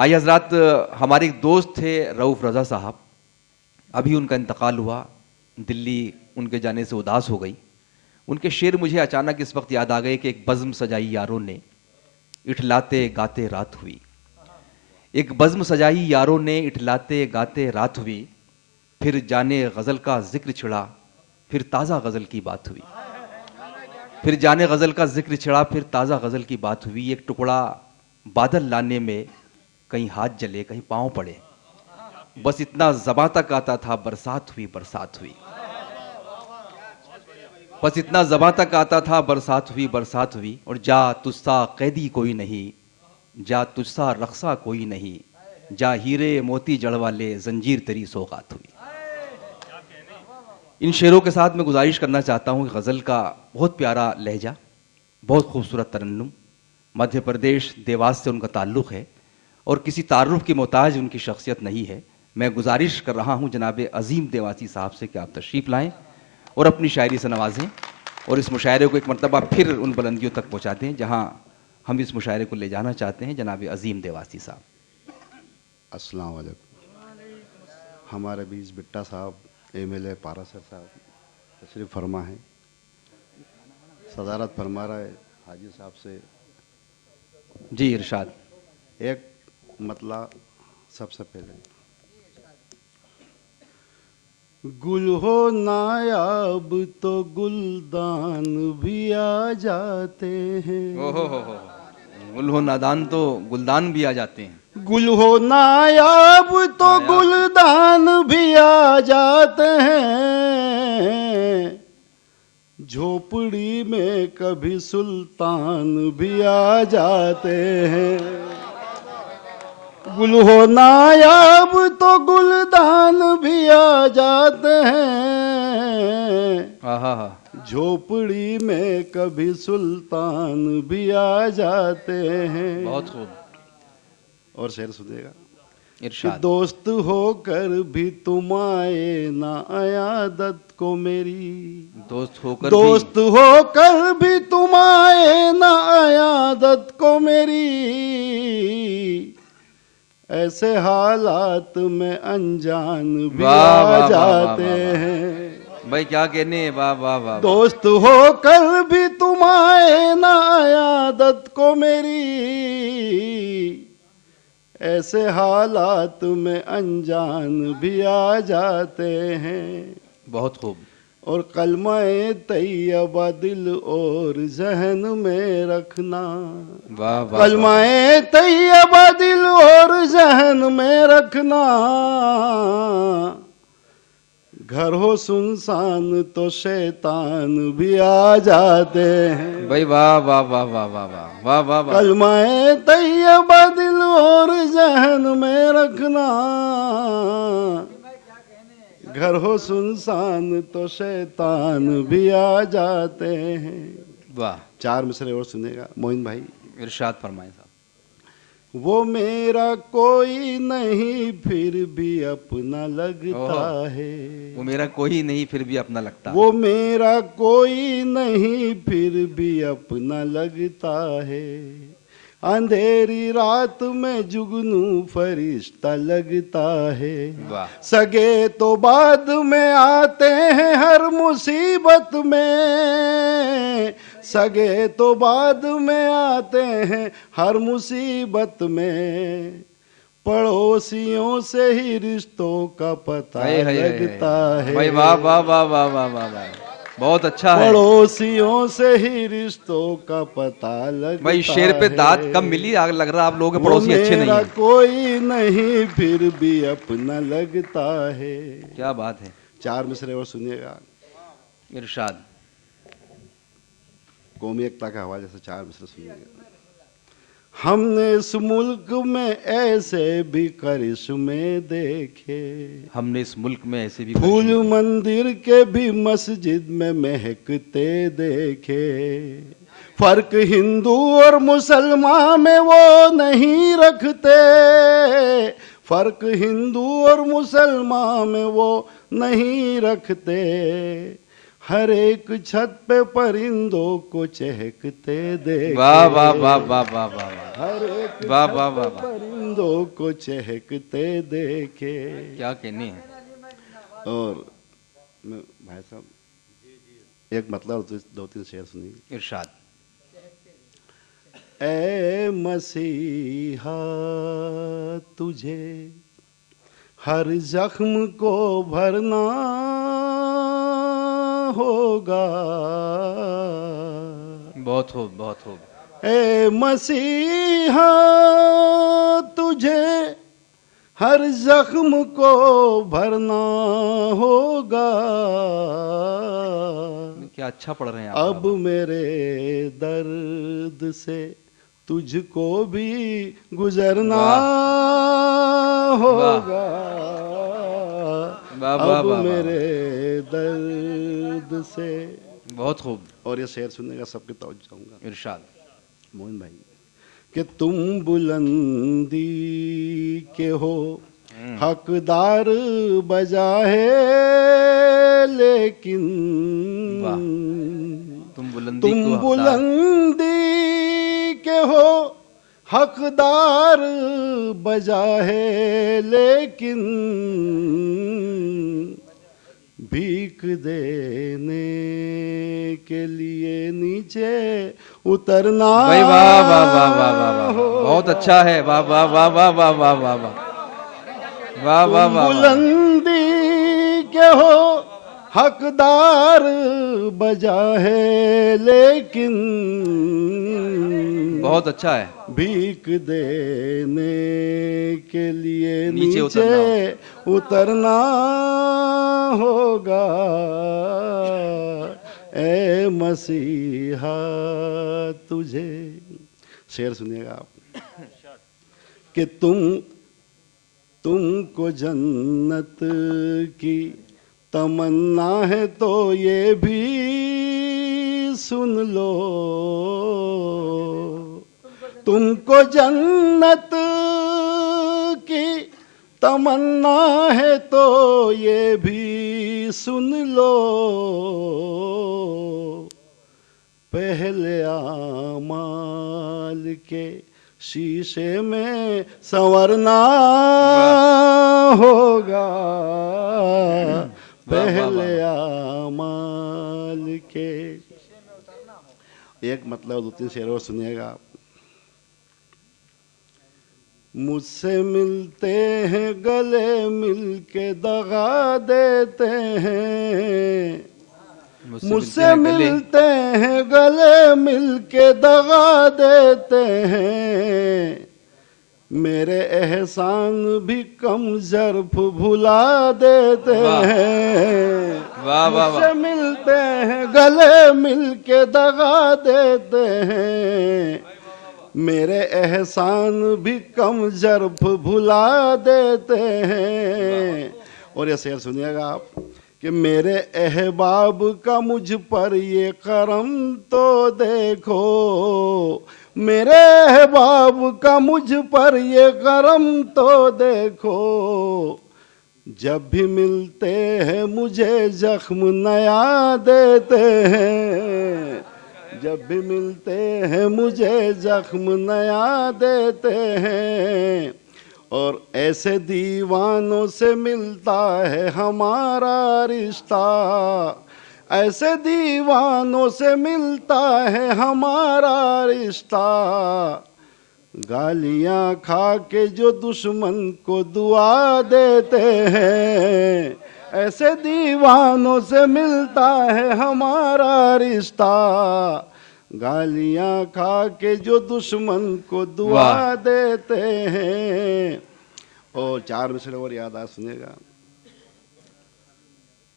आइए हजरात, हमारे एक दोस्त थे रऊफ़ रज़ा साहब, अभी उनका इंतकाल हुआ। दिल्ली उनके जाने से उदास हो गई। उनके शेर मुझे अचानक इस वक्त याद आ गए कि एक बज़्म सजाई यारों ने, इठलाते गाते रात हुई। एक बज़्म सजाई यारों ने, इठलाते गाते रात हुई। फिर जाने गज़ल का जिक्र छिड़ा, फिर ताज़ा गज़ल की बात हुई। फिर जाने गज़ल का जिक्र छिड़ा, फिर ताज़ा गज़ल की बात हुई। एक टुकड़ा बादल लाने में कहीं हाथ जले, कहीं पाँव पड़े। बस इतना ज़बां तक आता था, बरसात हुई, बरसात हुई। बस इतना ज़बां तक आता था, बरसात हुई, बरसात हुई। और जा तुझसा कैदी कोई नहीं, जा तुझसा रख्सा कोई नहीं, जा हीरे मोती जड़वाले, जंजीर तेरी सौगात हुई। इन शेरों के साथ मैं गुजारिश करना चाहता हूँ कि गज़ल का बहुत प्यारा लहजा, बहुत खूबसूरत तरन्नुम, मध्य प्रदेश देवास से उनका ताल्लुक़ है और किसी तारुफ की मोहताज उनकी शख्सियत नहीं है। मैं गुजारिश कर रहा हूँ जनाब अज़ीम देवासी साहब से कि आप तशरीफ़ लाएँ और अपनी शायरी से नवाजें और इस मुशायरे को एक मरतबा फिर उन बुलंदियों तक पहुँचा दें जहाँ हम इस मुशायरे को ले जाना चाहते हैं। जनाब अज़ीम देवासी साहब। अस्सलाम वालेकुम। हमारे बीच बिट्टा साहब, एमएलए पारासर साहब तशरीफ़ फरमा है। सदारत फरमा रहा है हाजी साहब से। जी इरशाद। एक मतला सबसे पहले, गुल हो नायाब तो गुलदान भी आ जाते हैं। ओहो हो, गुल हो नादान तो गुलदान भी आ जाते हैं। गुल हो नायाब तो गुलदान भी आ जाते हैं। झोपड़ी में कभी सुल्तान भी आ जाते हैं। गुल हो नायाब तो गुलदान भी आ जाते हैं। झोपड़ी में कभी सुल्तान भी आ जाते हैं। बहुत खूब। और शेर सुनेगा। इरशाद। दोस्त होकर भी तुम आए ना अयादत को मेरी, दोस्त होकर भी तुम आए ना अयादत को मेरी। ऐसे हालात में अनजान भी आ जाते हैं। भाई क्या कहने, वाह वाह वाह। दोस्त होकर भी तुम आए ना अयादत को मेरी। ऐसे हालात में अनजान भी आ जाते हैं। बहुत खूब। और कलमाए तैयबा दिल और जहन में रखना। वाह वाह। कलमाए तैयबा दिल और जहन में रखना। घर हो सुनसान तो शैतान भी आ जाते हैं। भाई वाह वाह वाह वाह वाह वाह वाह वाह वाह। कलमाए तैयबा दिल और जहन में रखना। घर हो सुनसान तो शैतान भी आ जाते हैं। वाह। 4 मिसरे और सुनेगा मोइन भाई। इरशाद फरमाए साहब। वो मेरा कोई नहीं फिर भी अपना लगता है। वो मेरा कोई नहीं फिर भी अपना लगता है। वो मेरा कोई नहीं फिर भी अपना लगता है। अंधेरी रात में जुगनू फरिश्ता लगता है। सगे तो बाद में आते हैं हर मुसीबत में। सगे तो बाद में आते हैं हर मुसीबत में। पड़ोसियों से ही रिश्तों का पता लगता है। भाई वाह वाह वाह वाह वाह वाह वाह, बहुत अच्छा है। पड़ोसियों से ही रिश्तों का पता लगता है। भाई शेर पे दाद कम मिली, आग लग रहा आप लोगों के पड़ोसी अच्छे नहीं हैं। कोई नहीं फिर भी अपना लगता है। क्या बात है। 4 मिसरे और सुनिएगा। इरशाद। कौमी एकता के हवाले से 4 मिसरे सुनिएगा। हमने इस मुल्क में ऐसे भी करिश्मे देखे। हमने इस मुल्क में ऐसे भी फूल मंदिर के भी मस्जिद में महकते देखे। फर्क हिंदू और मुसलमान में वो नहीं रखते। फर्क हिंदू और मुसलमान में वो नहीं रखते। हर एक छत पे परिंदों को चहकते देखे। वाह वाह वाह वाह वाह वाह। हर एक वाह छत वाह वाह पे परिंदों को चहकते देखे। क्या कहने हैं। और भाई साहब एक मतलब दो तीन शेर सुनिए। इरशाद। ए मसीहा तुझे हर जख्म को भरना होगा। बहुत खूब बहुत खूब। ए मसीहा तुझे हर जख्म को भरना होगा। क्या अच्छा पढ़ रहे हैं आप। अब मेरे दर्द से तुझको भी गुजरना होगा। अब मेरे दर्द से। बहुत खूब। और ये शेर सुनने का सबके तवज्जो चाहूंगा। इरशाद। मोहन भाई कि तुम बुलंदी के हो हकदार बजाए, लेकिन तुम बुलंदी के हो हकदार बजा है, लेकिन भीख देने के लिए नीचे उतरना। भाई वाह वाह वाह वाह वाह वाह, बहुत अच्छा है। वाह वाह वाह वाह वाह वाह वाह वाह वाह वाह वाह। बुलंदी के हो हकदार बजा है, लेकिन बहुत अच्छा है। भीख देने के लिए नीचे उतरना होगा। ए मसीहा तुझे। शेर सुनिएगा आप कि तुमको जन्नत की तमन्ना है तो ये भी सुन लो। तुमको जन्नत की तमन्ना है तो ये भी सुन लो। पहले आमाल के शीशे में संवरना होगा। पहले आमाल के। एक मतलब दो तीन शेर और सुनिएगा आप। मुझसे मिलते हैं गले मिलके दगा देते हैं। मुझसे मिलते हैं गले मिलके दगा देते हैं। मेरे एहसान भी कम ज़र्फ भुला देते हैं। मुझसे मिलते हैं गले मिलके दगा देते हैं। मेरे एहसान भी कम ज़र्फ भुला देते हैं। और ये शेर सुनिएगा आप कि मेरे अहबाब का मुझ पर ये करम तो देखो। मेरे अहबाब का मुझ पर ये करम तो देखो। जब भी मिलते हैं मुझे जख्म नया देते हैं। जब भी मिलते हैं मुझे जख्म नया देते हैं। और ऐसे दीवानों से मिलता है हमारा रिश्ता। ऐसे दीवानों से मिलता है हमारा रिश्ता। गालियां खा के जो दुश्मन को दुआ देते हैं। ऐसे दीवानों से मिलता है हमारा रिश्ता। गालियां खा के जो दुश्मन को दुआ देते हैं। और चार मिसरे और याद आ सुनेगा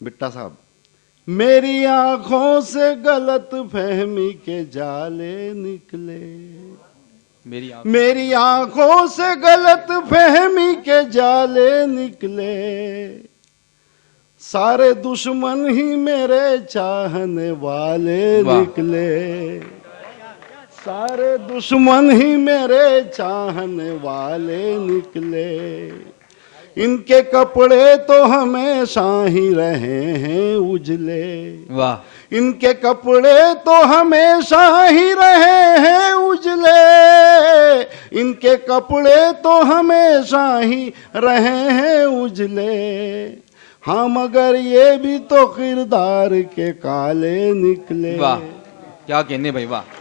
बिट्टा साहब। मेरी आंखों से गलत फहमी के जाले निकले। मेरी आंखों से गलत फहमी के जाले निकले। सारे दुश्मन ही मेरे चाहने वाले निकले। सारे दुश्मन ही मेरे चाहने वाले निकले। इनके कपड़े तो हमेशा ही रहे हैं उजले। वाह। इनके कपड़े तो हमेशा ही रहे हैं उजले, इनके कपड़े तो हमेशा ही रहे हैं उजले। हाँ मगर ये भी तो किरदार के काले निकले। वाह, क्या कहने भाई, वाह।